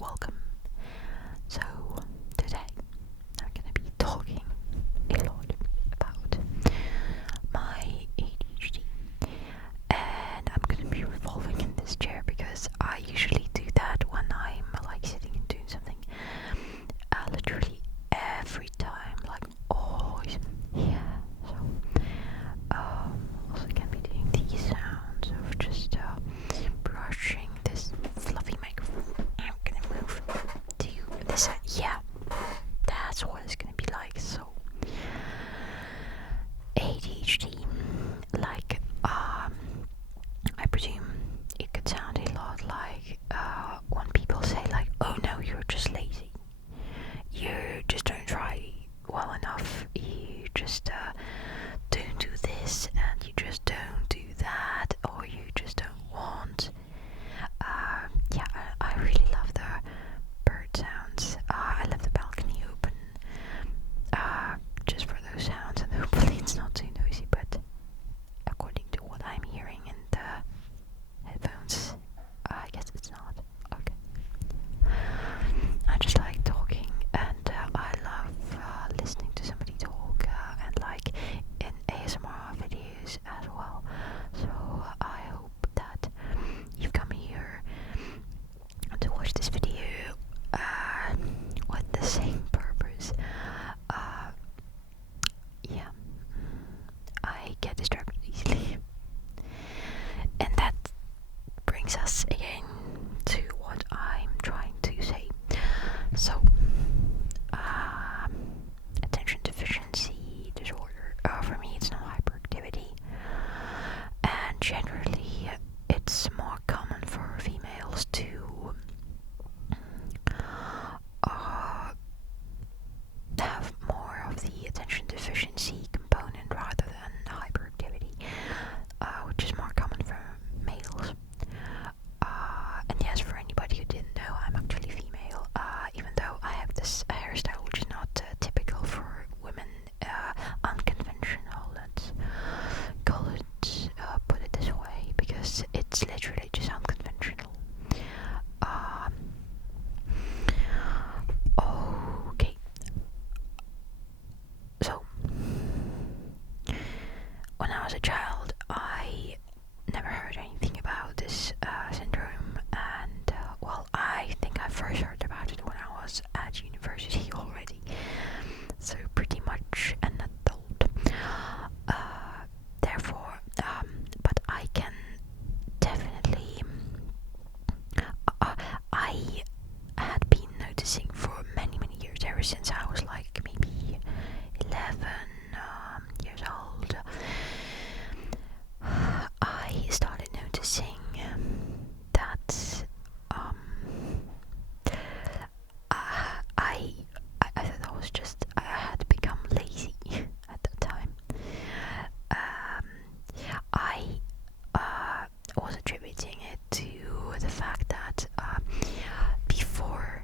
welcome. So today I'm gonna be talking a lot about my ADHD, and I'm gonna be revolving in this chair because I usually do that when I'm like sitting and doing something. Literally every time, like always. Yeah. So also can be doing these sounds of just brushing this fluffy microphone. I'm gonna move to this side. Yeah, that's what it's gonna be like. So ADHD, like I presume it could sound a lot like when people say like, oh no, you're just lazy, you just don't try well enough, you just don't do this and you just don't do that, or you just don't want. Yeah, I really love the bird sounds. I left the balcony open just for those sounds, and hopefully it's not too noisy, but according to what I'm hearing in the headphones, I guess it's not. Okay. I just like talking, and I love listening to somebody talk, and like in ASMR videos as well. So I hope that you've come here to watch this video with the same purpose. Yeah, I get distracted easily, and that brings us again to what I'm trying to say. So, attention deficiency disorder. For me, it's not hyperactivity, and generally, it's more common for females to have more of the attention deficiency component rather than hyperactivity, which is more common for males. And yes, for anybody who didn't know, I'm actually female, even though I have this hairstyle which is not typical for women, unconventional, let's call it, put it this way, because it's literally just unconventional. Okay, so when I was a child, I never heard anything about this syndrome, and well, I think I first heard about it when I was at university already, so pretty much an adult. Therefore, but I can definitely, I had been noticing for many years, ever since I was like maybe 11 years old. I started noticing that I thought I was just, I had become lazy at that time. I was attributing it to the fact that before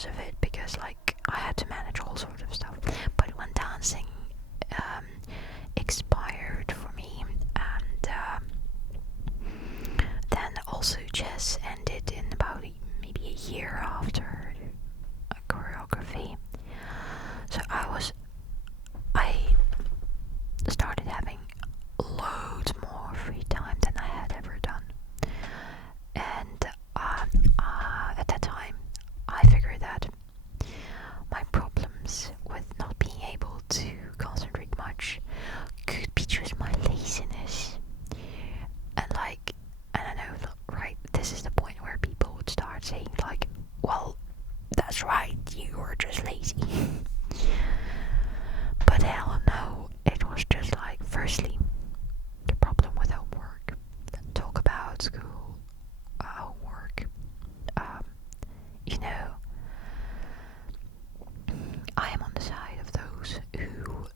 because of it, because like I had to manage all sorts of stuff. But when dancing expired for me, and then also chess ended in about maybe a year after choreography. So I started having loads more free time than I had ever done. And at that time, I figured that my problems with not being able to concentrate much could be just my laziness. And like, and I know, right, this is the point where people would start saying like, well, that's right, you were just lazy. But hell no, it was just like, firstly, the problem with homework. Talk about school, homework. You know, I am on the side of those who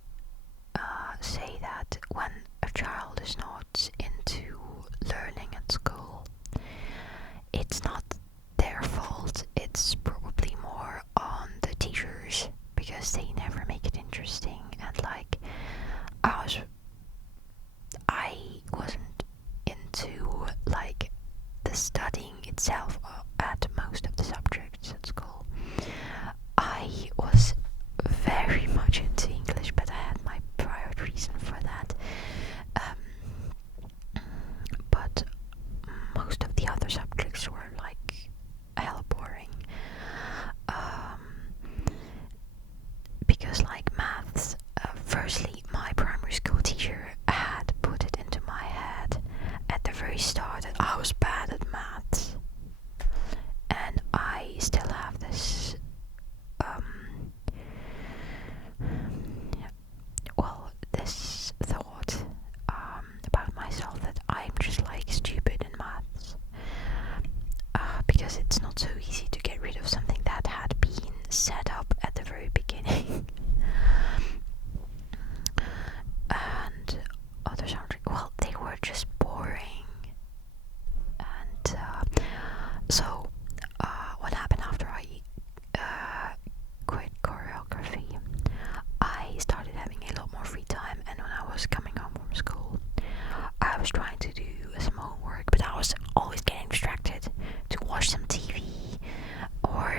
say that when a child is not into learning at school, it's not their fault. It's probably more on the teachers, because they never make it interesting. And like, I wasn't into like the studying itself at most of the subjects at school. I was very much into English, but I had my private reason for that. But most of the other subjects were like hella boring. Because like maths, firstly, my primary school teacher had put it into my head at the very start that I was bad at maths. And I still have this this thought about myself that I'm just like stupid in maths, because it's not so easy to get rid of something that had been set up at the very beginning. And other subjects, well, they were just boring. And so what happened after I quit choreography, I started having a lot more free time. And when I was coming home from school, I was trying to do some homework, but I was always getting distracted to watch some TV, or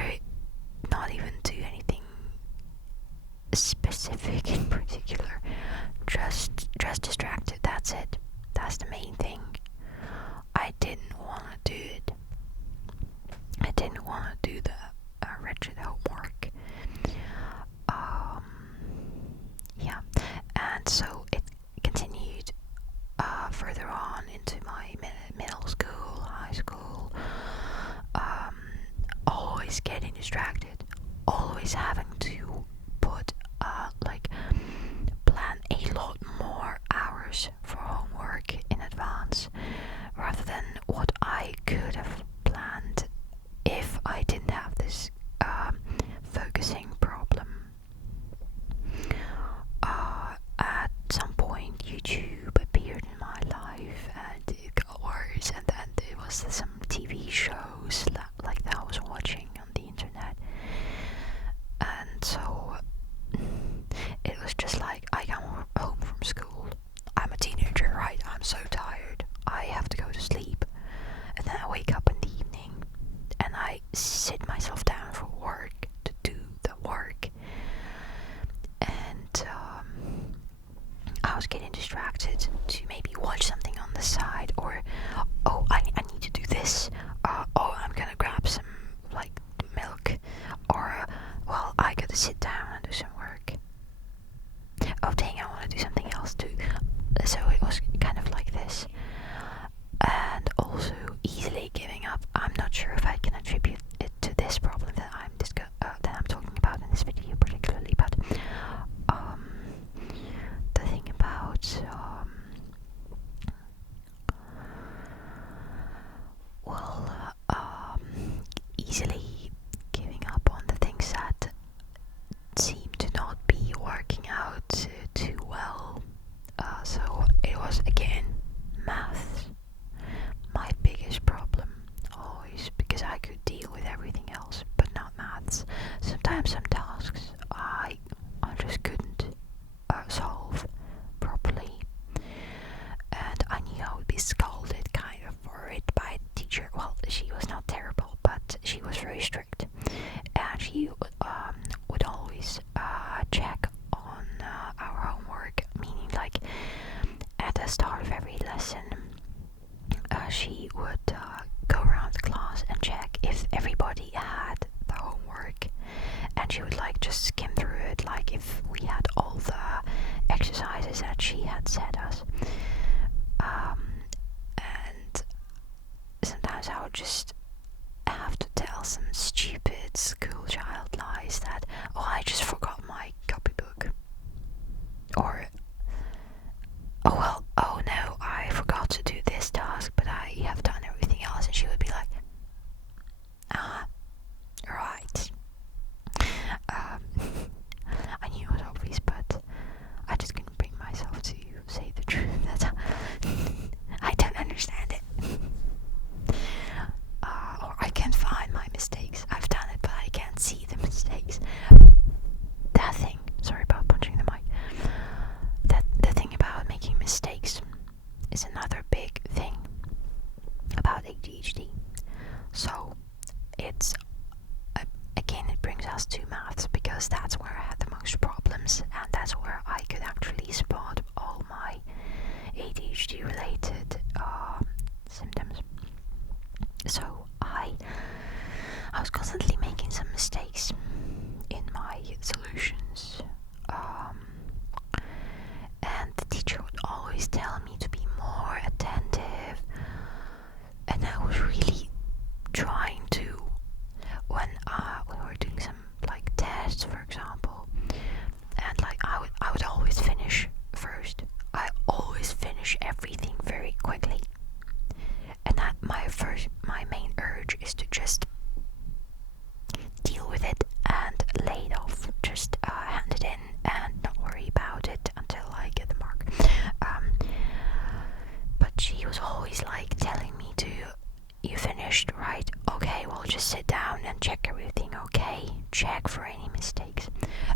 not even do anything specific in particular. Just distracted. That's it. That's the main thing. I didn't want to do it. I didn't want to do the wretched homework. Yeah, and so it continued further on into my middle school, high school. Always getting distracted, always having to put plan a lot more hours for homework in advance, rather than what I could have planned if I didn't have this focusing problem. At some point, YouTube appeared in my life, and it got worse. And then there was some TV shows that I was watching on the internet, and so she would like just skim through it, like if we had all the exercises that she had set us. And sometimes I would just have to tell some stupid school child lies that, oh, I just forgot my copybook, or oh no, I forgot to do this task, but I have done everything else. And she would be like, right. I knew it was obvious, but I just couldn't bring myself to say the truth. That's how I don't understand it. Or I can't find my mistakes. I've done it, but I can't see the mistakes. That thing. Sorry about punching the mic. The thing about making mistakes is another big thing about ADHD. So it's again, it brings us to maths, because that's where I had the most problems, and that's where I could actually spot all my ADHD related symptoms. So I was constantly making some mistakes in my solutions, and the teacher would always tell me to be more attentive, and I was really trying to, when we were doing some like tests, for example, and like I would always finish first. I always finish everything very quickly, and that my main urge is to just deal with it and lay it off, just hand it in and not worry about it until I get the mark. But she was always like telling me to, you finished, right? Okay, well, just sit down and check everything, okay? Check for any mistakes.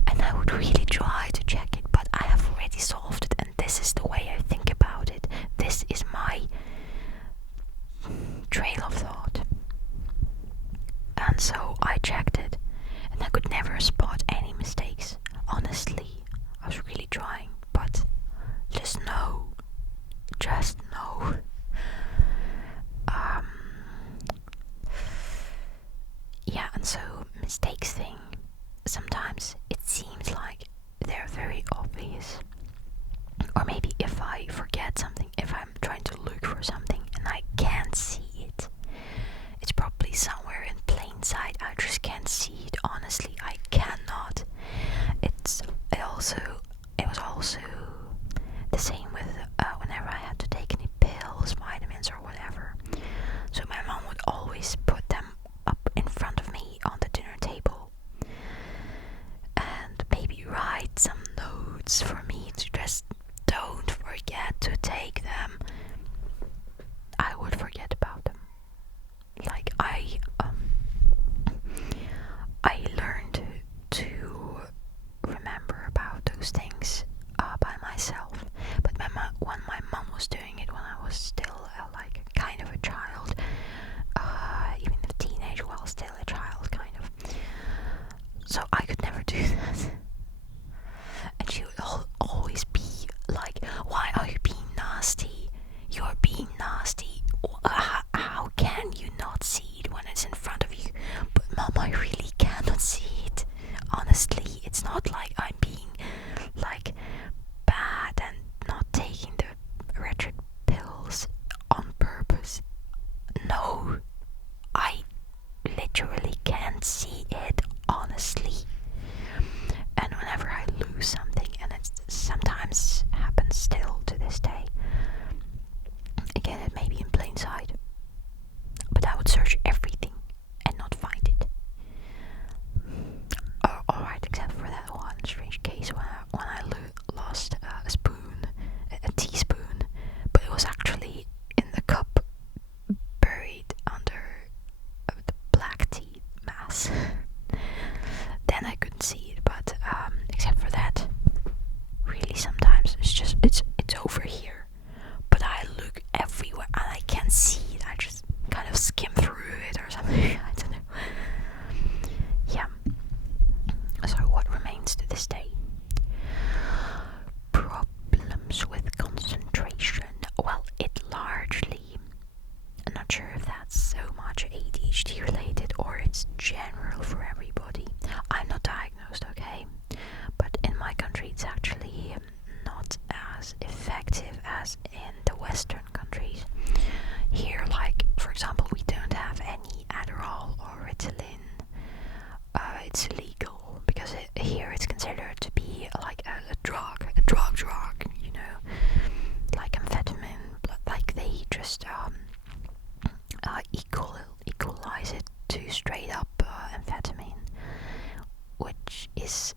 And I would really try to check it, but I have already solved it, and this is the way I think about it. This is my trail of thought. And so I checked it, and I could never spot any mistakes. Honestly, I was really trying, but just no. Yeah, and so mistakes thing, sometimes it seems like they're very obvious. Or maybe if I forget something, if I'm trying to look for something and I can't see it, it's probably somewhere in plain sight. I just can't see it. Honestly, I cannot. It was also the same with whenever I had to take any pills, vitamins, or whatever. So my mom would always put them up in front of me on the dinner table, and maybe write some notes for me to just don't forget to take them. I would forget about them. Like I learned to remember about those things by myself. But when my mom was doing it when I was still like kind of a child, even a teenage, while still a child, kind of. So I could never do that. And she would always be like, "Why are you being nasty? You're being nasty. How can you not see it when it's in front of you?" But Mom, I really cannot see it. Honestly, it's not like I'm being like bad and not taking the wretched pills on purpose. No, I literally can't see it, honestly. And whenever I lose something, and it sometimes happens still to this day, again, it may be in plain sight, but I would search everything and not find it. Alright, except for that one strange case when I lost a spoon, a teaspoon, but it was actually in the cup buried under the black tea mass. Then I couldn't see it, but except for that, really sometimes it's over here, but I look everywhere and I can't see it. I just kind of skim through it or something. I don't know. Yeah. So what remains to this day? Problems with concentration. Well, it largely, I'm not sure if that's so much ADHD related or it's general for everybody. I'm not diagnosed it's illegal because here it's considered to be like a drug, you know, like amphetamine, like they just equalize it to straight up amphetamine, which is,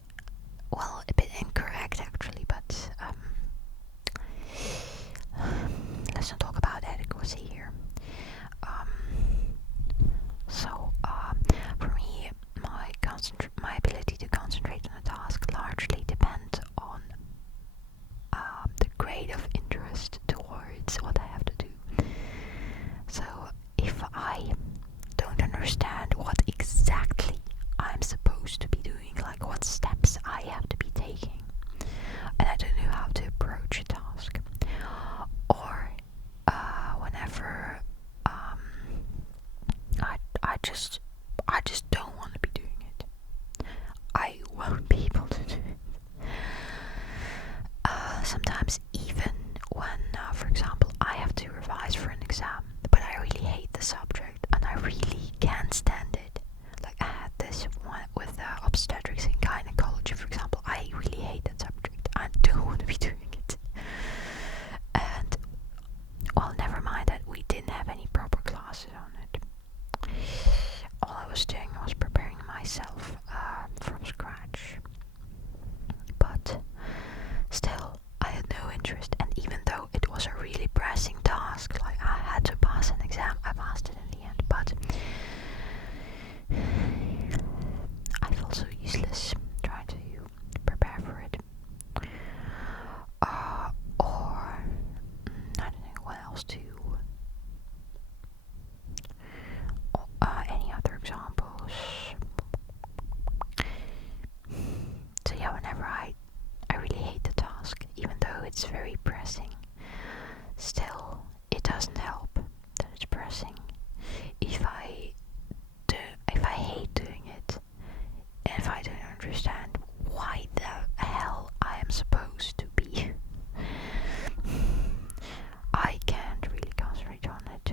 well, a bit incorrect actually, but let's not talk about adequacy here. For me, my ability to concentrate on a task largely depends on the grade of interest towards what I have to do. So if I don't understand what exactly I'm supposed to be doing, like what steps I have to be taking, and I don't know how to approach a task, or whenever I just don't want to be doing it, I won't be able to do it. Sometimes even when, for example, I have to revise for an exam, but I really hate the subject and I really can't stand it. Like I had this one with obstetrics and gynecology, for example. I really hate that subject. I don't want to be doing it. And, well, never mind that we didn't have any proper classes on it. All I was doing was preparing myself from scratch. But still, I had no interest, and even though it was a really pressing task, like I had to pass an exam, I passed it in the end, but I felt so useless trying to prepare for it. Or I don't know what else to. Any other examples? So yeah, whenever I really hate the task, even though it's very pressing, still it doesn't help that it's pressing. If I hate doing it, and if I don't understand why the hell I am supposed to be, I can't really concentrate on it.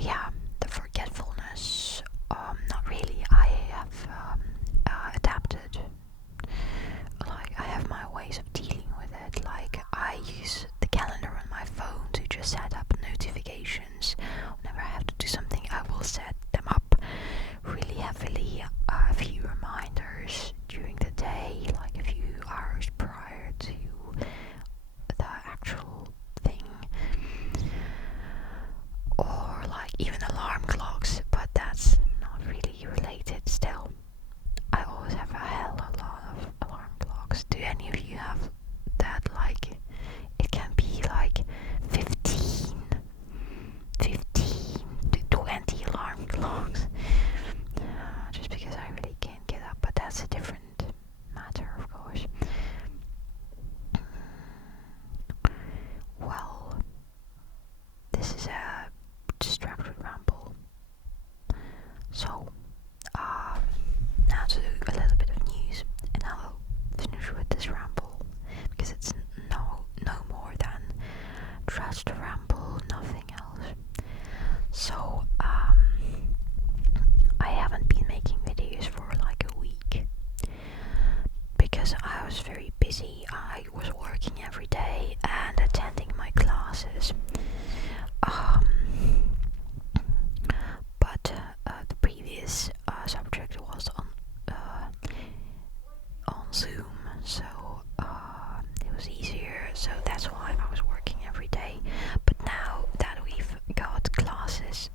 Yeah, the forgetfulness, not really. I have adapted. Like, I have my ways of dealing with it. Like, I use the calendar on my phone to just set up notifications. Whenever I have to do something, I will set them up really heavily. A few reminders during the day, like a few hours prior to the actual thing. Or like even alarm clocks, but that's not really related still. I always have a hell of a lot of alarm clocks. Do any of you have that? Like, it can be like 15 to 20 alarm clocks. Just because I really can't get up, but that's a different matter, of course. Well, this is a distracted ramble. So, now to a little bit of news, and I'll finish with this ramble, because it's no more than just a ramble, nothing else. So, I haven't been making videos for like a week, because I was very busy. I was working every day and attending my classes. But the previous subject was on Zoom, so it was easier. So that's why I was working every day. But now that we've got classes,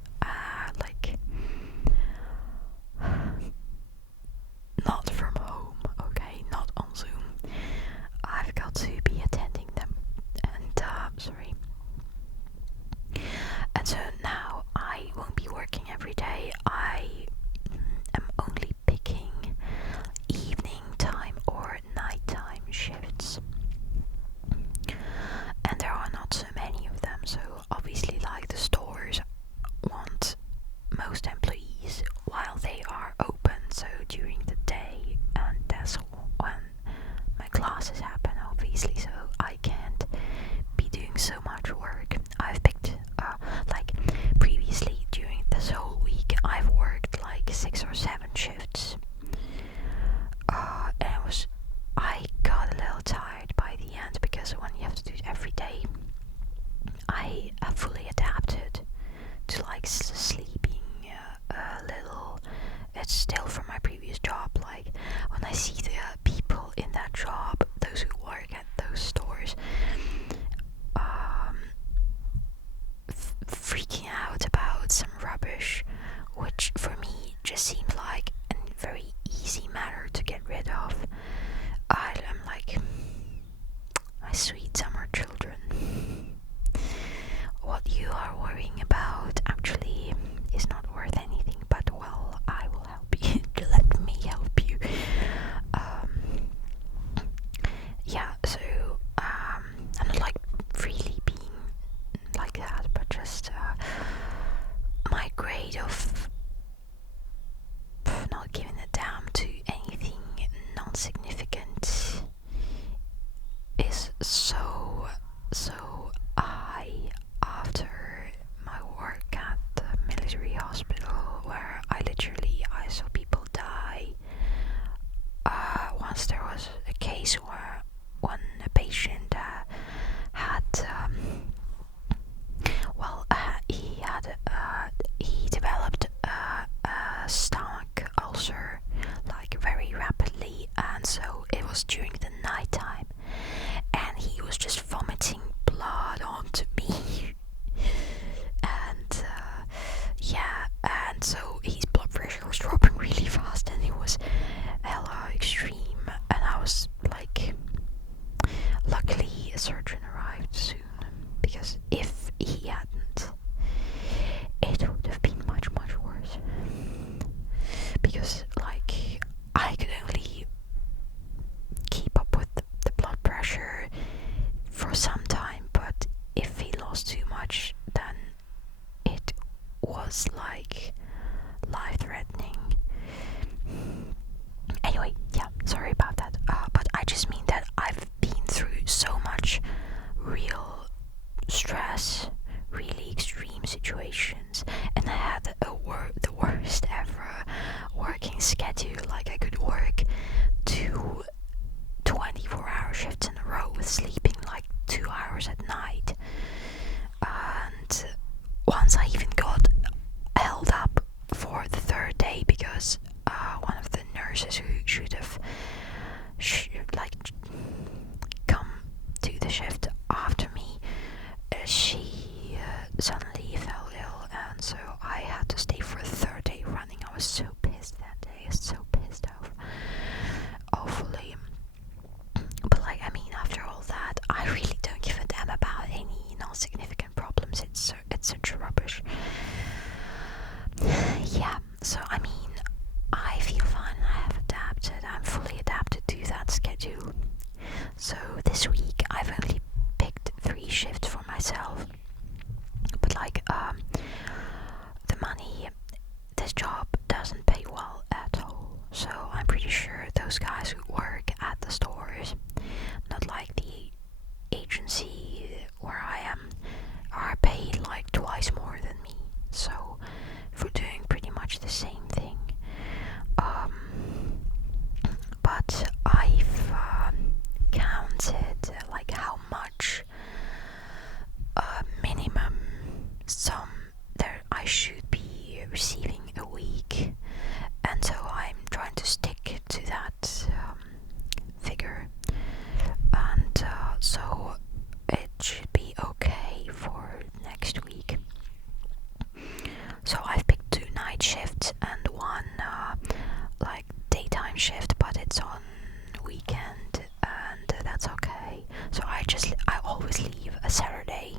like not from home, okay, not on Zoom, I've got to be attending them. And sorry. And or 7 shifts. And I got a little tired by the end, because when you have to do it every day, I fully adapted to like sleeping a little. It's still from my previous job. Like when I see the people in that job, those who work at those stores, freaking out about some rubbish, which for me just seemed like a very easy matter to get rid of. I'm like, my sweet summer children, what you are worrying about actually is not worth anything, but well, I will help you. Let me help you. Yeah, so I'm not like really being like that, but just my grade of not giving a damn to anything non-significant is so high after my work at the military hospital, where I saw people die. Once there was a case where one patient he developed a stomach ulcer like very rapidly, and so it was during the night time, and he was just vomiting blood onto me. And and so his blood pressure was dropping really fast, and it was hella extreme, and I was like, luckily a surgeon arrived soon, because if he hadn't, it would have been much worse, because like I could only keep up with the blood pressure for some time, but if he lost too much, then it was like life-threatening. Anyway, yeah, sorry about that, but I just mean that I've been through so much real stress, really extreme situations, and I had the worst ever working schedule. Like I could work 2 24-hour shifts in a row with sleeping like 2 hours at night, and once I even got held up for the 3rd day because one of the nurses who should have come to the shift after me, she suddenly fell ill, and so I had to stay for a 3rd day running. I was so pissed that day, so pissed off, awfully. But like, I mean, after all that, I really don't give a damn about any non-significant problems. It's such rubbish. Yeah, so I mean, I feel fine. I have adapted. I'm fully adapted to that schedule. So this week I've only picked 3 shifts for myself. But like, the money, this job doesn't pay well at all. So I'm pretty sure those guys who work at the stores, not like the agency where I am, are paid like twice more than me. So for doing pretty much the same thing. But I've counted like how much minimum sum that I should be receiving a week, and so I'm trying to stick to that figure, and so it should be okay for next week. So I've picked 2 night shifts and 1 like daytime shift, but it's on weekend, and that's okay. So I always leave a Saturday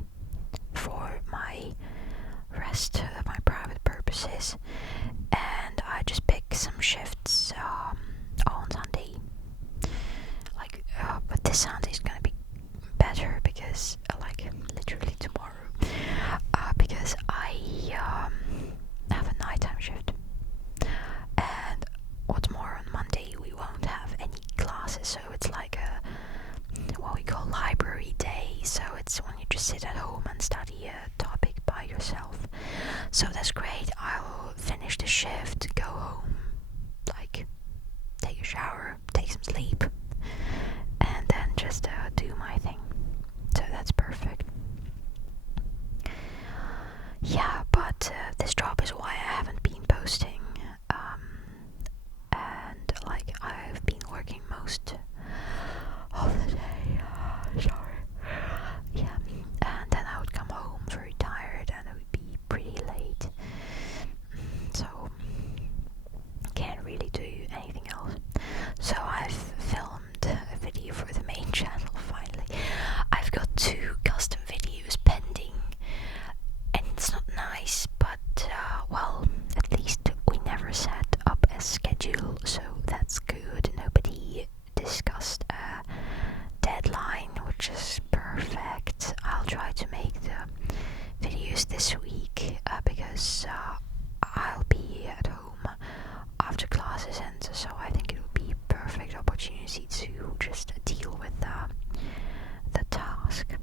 for my rest, my private purposes, and I just pick some shifts on Sunday. Like, but this Sunday is gonna be better because like literally tomorrow, because I have a nighttime shift, and what's more, on Monday we sleep, and then just do my thing. So that's perfect. Yeah, but this job is why I haven't been posting. And like I've been working most of the day. Sorry. Yeah, and then I would come home very tired, and it would be pretty late. So can't really do anything else. So I've filmed a video for the main channel finally. I've got 2 custom videos pending, and it's not nice, but well, at least we never set up a schedule, so that's good. Nobody discussed a deadline, which is perfect. I'll try to make the videos this week because I'll be at home after classes, and so I think it would be a perfect opportunity to just deal with the task.